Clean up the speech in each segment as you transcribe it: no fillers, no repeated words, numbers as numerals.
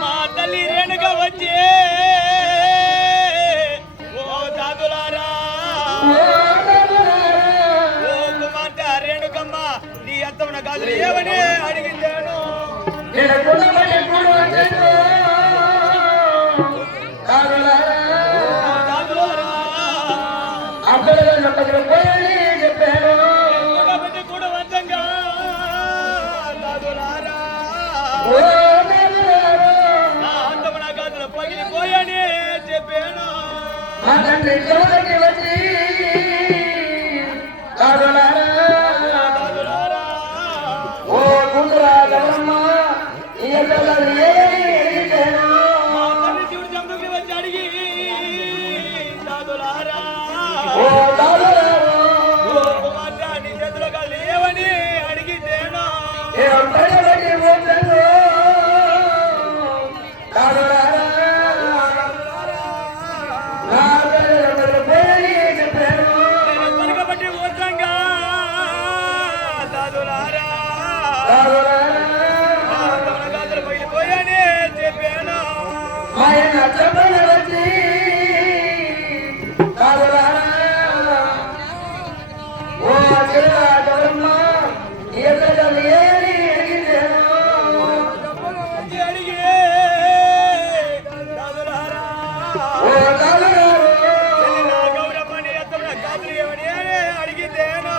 మా తల్లి రేణుక వచ్చి ఓ దాదులారా ఓ కుమార్తె రేణుకమ్మ నీ అత్తమ్మ గాజులు ఏమని అడిగిందాను కూడా వంచంగా దాదులారా అత్తమ్మ గాజులు పగిలిపోయని చెప్పాను శివుడు జంతువుకి వచ్చి అడిగి దాదులారా కుమార్తె నీ చేతిలో కాదు ఏమని అడిగితేనా పరగబట్టి ఓచంగా దాదులారా గాజులు పగిలిపోయానే చెప్పాను గౌరమ్మని అత్తమ్మ గాజులు ఏమని అడిగితేనా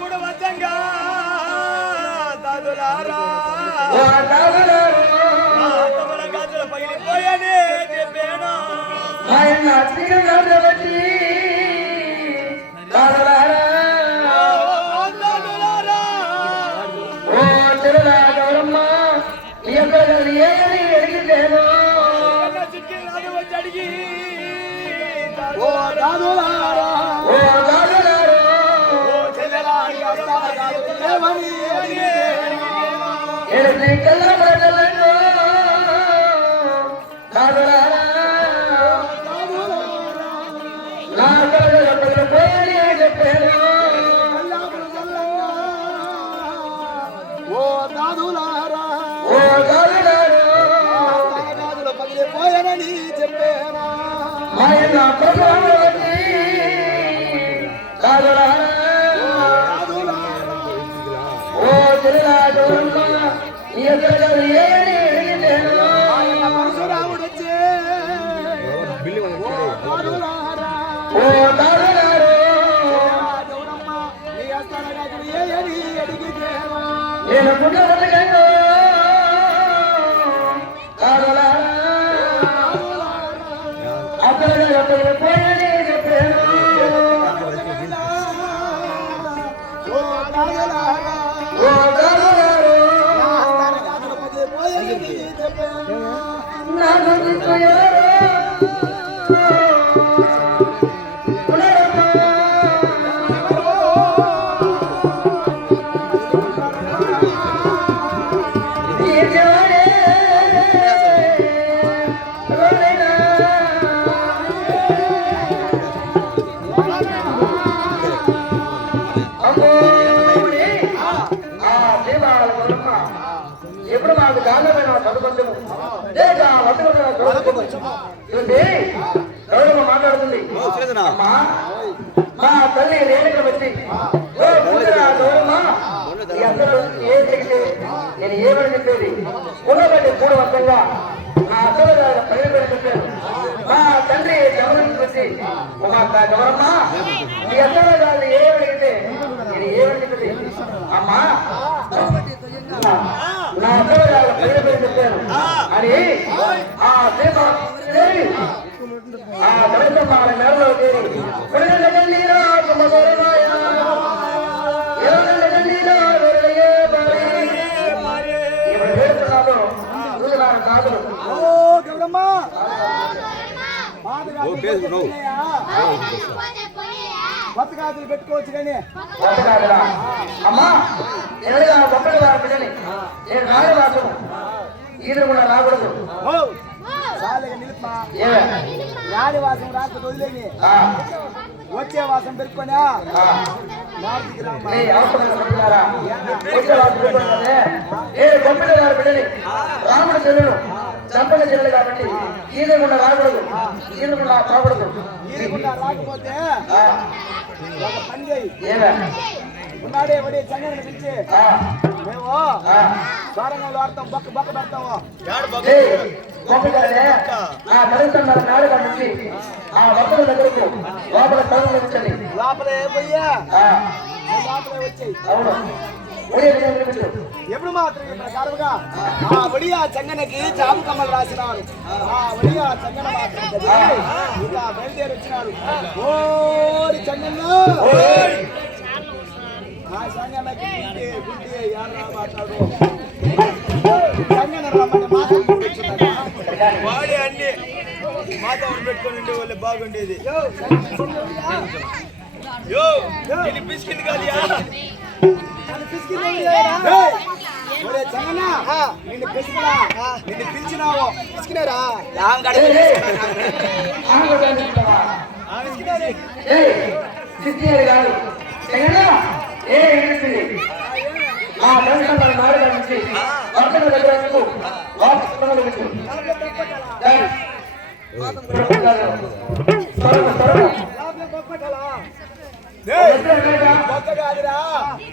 కూడా వంచంగా దాదులారా గాజులు పగిలిపోయని చెప్పాను వచ్చి అడిగి ఓ దాదులారా ఏమని చెప్పేనా పరశురాముడు వచ్చే ఎప్పుడు మాకు గాలమైన చదువుకుంటాము మాట్లాడుతుంది అమ్మా మా తల్లి రేణుక వచ్చి ఏం చెప్తే నేను ఏమని చెప్పేది ఉన్నబట్టి పూర్వకంగా నా అసలు ప్రయోజనం చెప్పాను మా తండ్రి గమనం వచ్చి గౌరమ్మ మీ అసలు గారు ఏమడిగితే నేను ఏమని చెప్పేది అమ్మా నా అసలు గారు ప్రయోజనం చెప్పాను అని ఆ ఆ దళితమ్మ నెలలో చేరి బతకాదులు పెట్టుకోవచ్చు కానీ అమ్మా పిల్లని నేను రాజవాసం ఈయన కూడా రాకూడదు వాసం రాకపోతే వదిలేని వచ్చే వాసం పెట్టుకొని రాముడు చెల్లెలు చంపక చెల్లెలు కాబట్టి ఈయన కూడా రాకూడదు ఈయన కూడా రాకూడదు రాకపోతే ఒక పని చేయి ఉన్నాడే వాడి సంగతి పిలిచి మేము సారంగంలో ఆడతాం బొక్క బొక్క పెడతాము లోపలే పోయ్యా లోపలే వచ్చాయి ఎప్పుడు మాత్రం ప్రకారంగా ఆ ఒడియా చెంగనకి జాము కమ్మలు రాసినాడు ఆ ఒడియా చెంగన మాత్రం ఇంకా బయలుదేరి వచ్చినాడు ఓరి చెంగన్న ఆ సంగనకి గుడ్డి యారా మాట్లాడు సంగన రమ్మని మాట్లాడుతున్నాడు వాడి అన్ని మాతో పెట్టుకొని ఉండే వాళ్ళు బాగుండేది యో ఇది బిస్కెట్ కాదియా నిన్ను పిలిచినావు పిసికినారా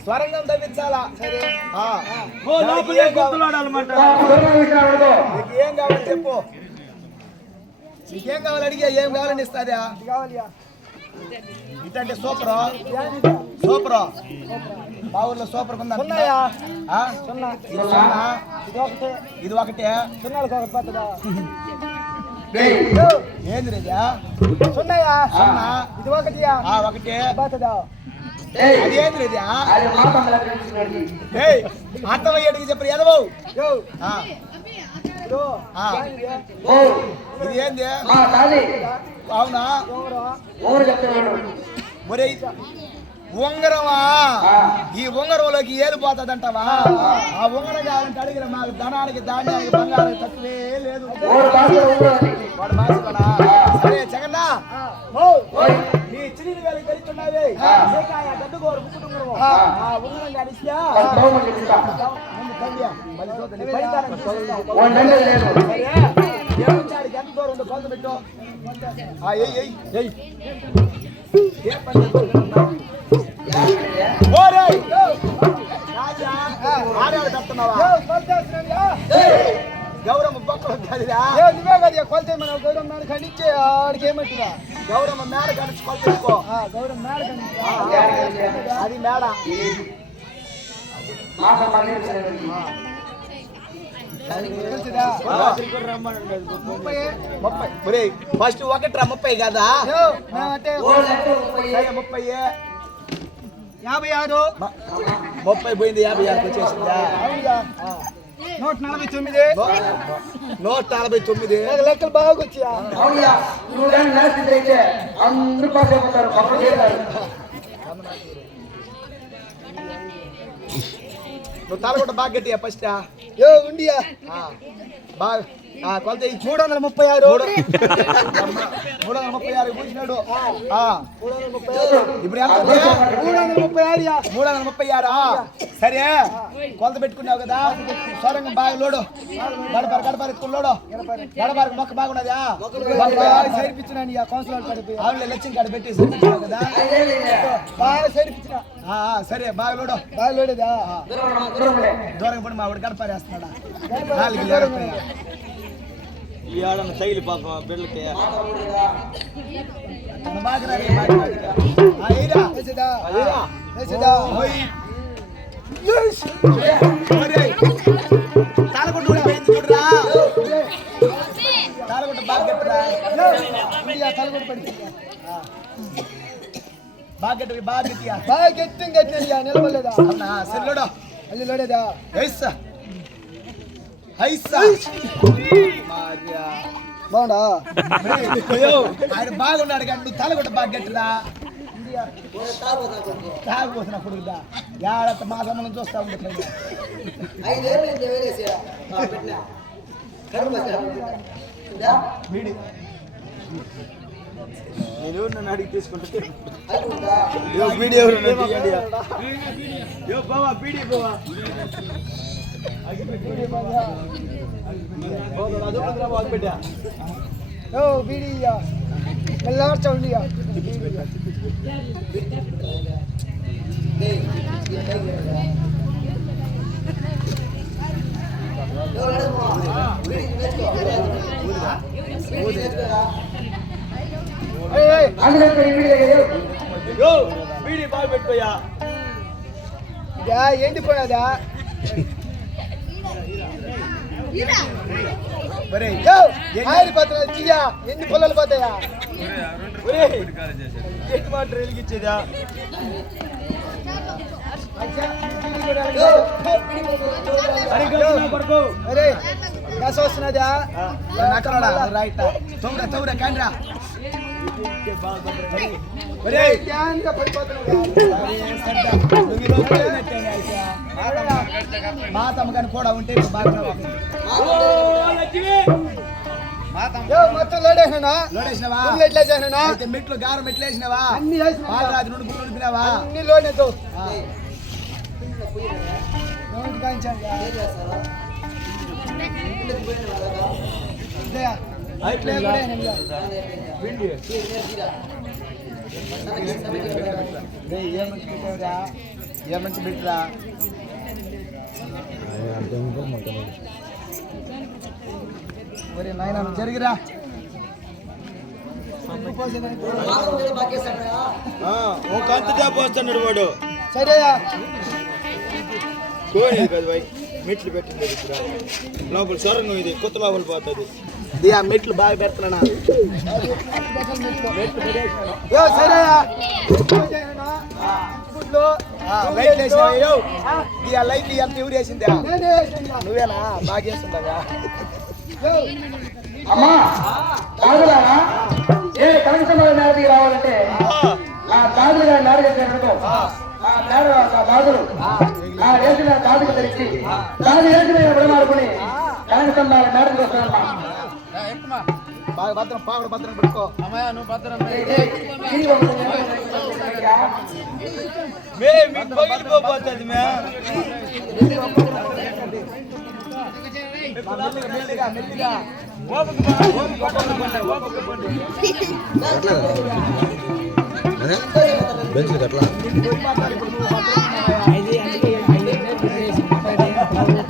స్వరంగం తగ్గించాలా ఏం కావాలి చెప్పు నీకేం కావాలి అడిగా ఏం కావాలని ఇస్తాదా ఇటంటే సూపర్ సూపర్ మా ఊర్లో సూపర్ ఉందా ఇది ఒకటే ఏంది రేజా సున్నాయా ఇది ఒకటియా ఒకటే అదేంది రేజా అర్థమయ్యేటికి చెప్పరు ఎదవో ఇది ఏంది అవునా ఒరే ఉంగరమా ఈ ఉంగరంలోకి ఏలిపోతుందంటావా ఆ ఉంగరం కావాలంటే అడిగిన మాకు ధనానికి ధాన్యానికి బంగారం తక్కువే లేదు వాడు మాసిపోనా సరే జగన్నా నీ చిన్న వేలు తెలుస్తున్నావే గడ్డగోరు ముక్కుతుంగరం ఆ ఉంగరం కానిస్తా ముందు ఎంత దూరం ఉందో కొలత పెట్టు ఆడాడు పెడుతున్నావా గౌరమ్మ పక్కన నువ్వే కదా కొలత మన గౌరమ్మ మేడ ఖండించే ఆడికి ఏమంటున్నా గౌరమ్మ మేడ ఖండించి కొలత పెట్టుకో గౌరమ్మ మేడ అది మేడ ఫస్ట్ 1 కదా 56 30 పోయింది 56 వచ్చేసిందా 149 లెక్కలు బాగా వచ్చా నువ్వు తాళగొట్ట బాగా గట్టియా ఫస్ట్ ఉండియా బాగా కొలత 336 కూర్చున్నాడు ఇప్పుడు ఎంత 336 సరే కొలత పెట్టుకున్నావు కదా సొరంగం బాగా లోడు గడపారు ఎత్తుకుని లోడు గడపారు మొక్క బాగున్నదా సరిపించినాను ఇక కౌన్సిలర్ ఆవిడ లక్ష్యం కాడ పెట్టి సరిపించినావు కదా బాగా సరిపించిన సరే బాగా లోడేదా దూరం పడి మా ఆవిడ గడపారేస్తున్నాడా ఈ ఆడన్న తగిలి పాప బిడ్డలకి బాగా గట్టిగా నిలబడలేదా సరిలోడా అల్లి లోడేదా బాగుండా ఆయన బాగున్నాడు కానీ నువ్వు తలగొట్ట బాగా గట్టిరా తాగిపోతున్నా కొడుకుదా ఏడంత మా సంబంధం చూస్తా ఉండే నేను నన్ను అడిగి తీసుకుంటే బావా బీడీ బావా బీడియా మెల్లార్చండియా బీడీ బాగా పెట్టుకోయా ఎండిపోయాదా ఎన్ని పొలాలు పోతాయా వెలిగించేదా అరే దశ వస్తున్నదా రైట్ తౌరా కాండ్రా మా తమ్మగాని కూడా ఉంటే బాగా మొత్తం లోడేసినావా ఎట్లా చేసినా మెట్లు గారం ఎట్లా వేసినావా అన్ని పాలరాజు నుండి గుళ్ళు నింపినావా అన్ని లోనేతో ఏ మంచి బిడ్డరా ఒరే నాయన జరిగిరా ఒక అంత చేప వస్తున్నాడు వాడు సరేయా కోనేది కదా భాయ్ మెట్లు పెట్టింది లోపల సొరంగం ఇది కొత్త లోపల పోతుంది మెట్లు బాగా పెడుతున్నా సరేయా లైట్ ఎంత ఎవరు వేసిందా నువ్వేనా బాగా చేస్తుండగా అమ్మా కనకసంలో మేడకి రావాలంటే ఆ తాజు గారి మేడకు బాధలు ఆ రేసిన తాజుకు తెచ్చి తాజు రేసిన విడమాడుకుని కనకసంలో మేడకు వస్తానమ్మా బాగా భద్రం పావుడు భద్రం పెట్టుకో అమ్మాయ నువ్వు భద్రం పగిలిపోతుంది మెల్లిగా మెల్లిగా బెంచ్ అట్లా మాట్లాడు ఇప్పుడు నువ్వు